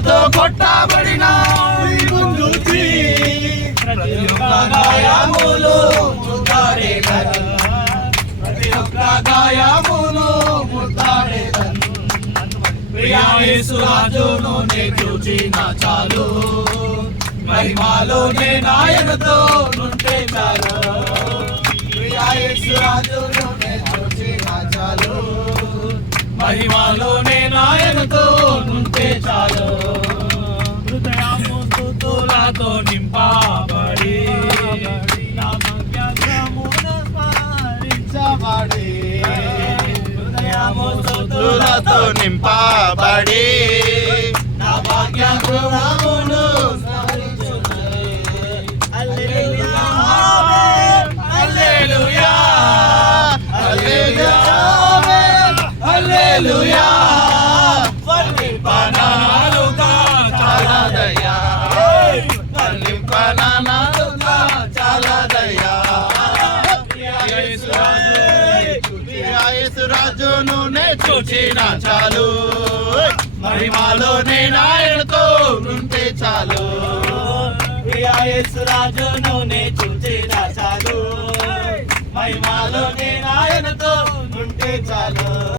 శూలాలతో కొట్టబడిన చూచి ప్రతి ఒక్క గాయములు ముద్దాడేదను, ప్రతి ఒక్క గాయములు ముద్దాడేదను. ప్రియా యేసు రాజును నే చూచిన చాలు, మహిమలోనే నాయనతో నుంటే చాలు. ప్రియా యేసు రాజును నే చూచిన చాలు, మహిమలోనే నాయనతో నుంటే చాలు. హృదయము స్తుతులతో నింపబడి స్మరించబడి, హృదయము స్తుతులతో నింపబడి నా భాగ్య గృహమును హల్లెలూయా హల్లెలూయా హల్లెలూయా. వర్ణింపనాలుగా చాలదయ్యా, వర్ణింపనాలుగా చాలదయ్యా. యేసు రాజును నే చూచిన చాలు, మహిమలోనే నాయనతో ఉంటే చాలు. యేసు రాజును నే చూచిన చాలు, మహిమలోనే నాయనతో ఉంటే చాలు.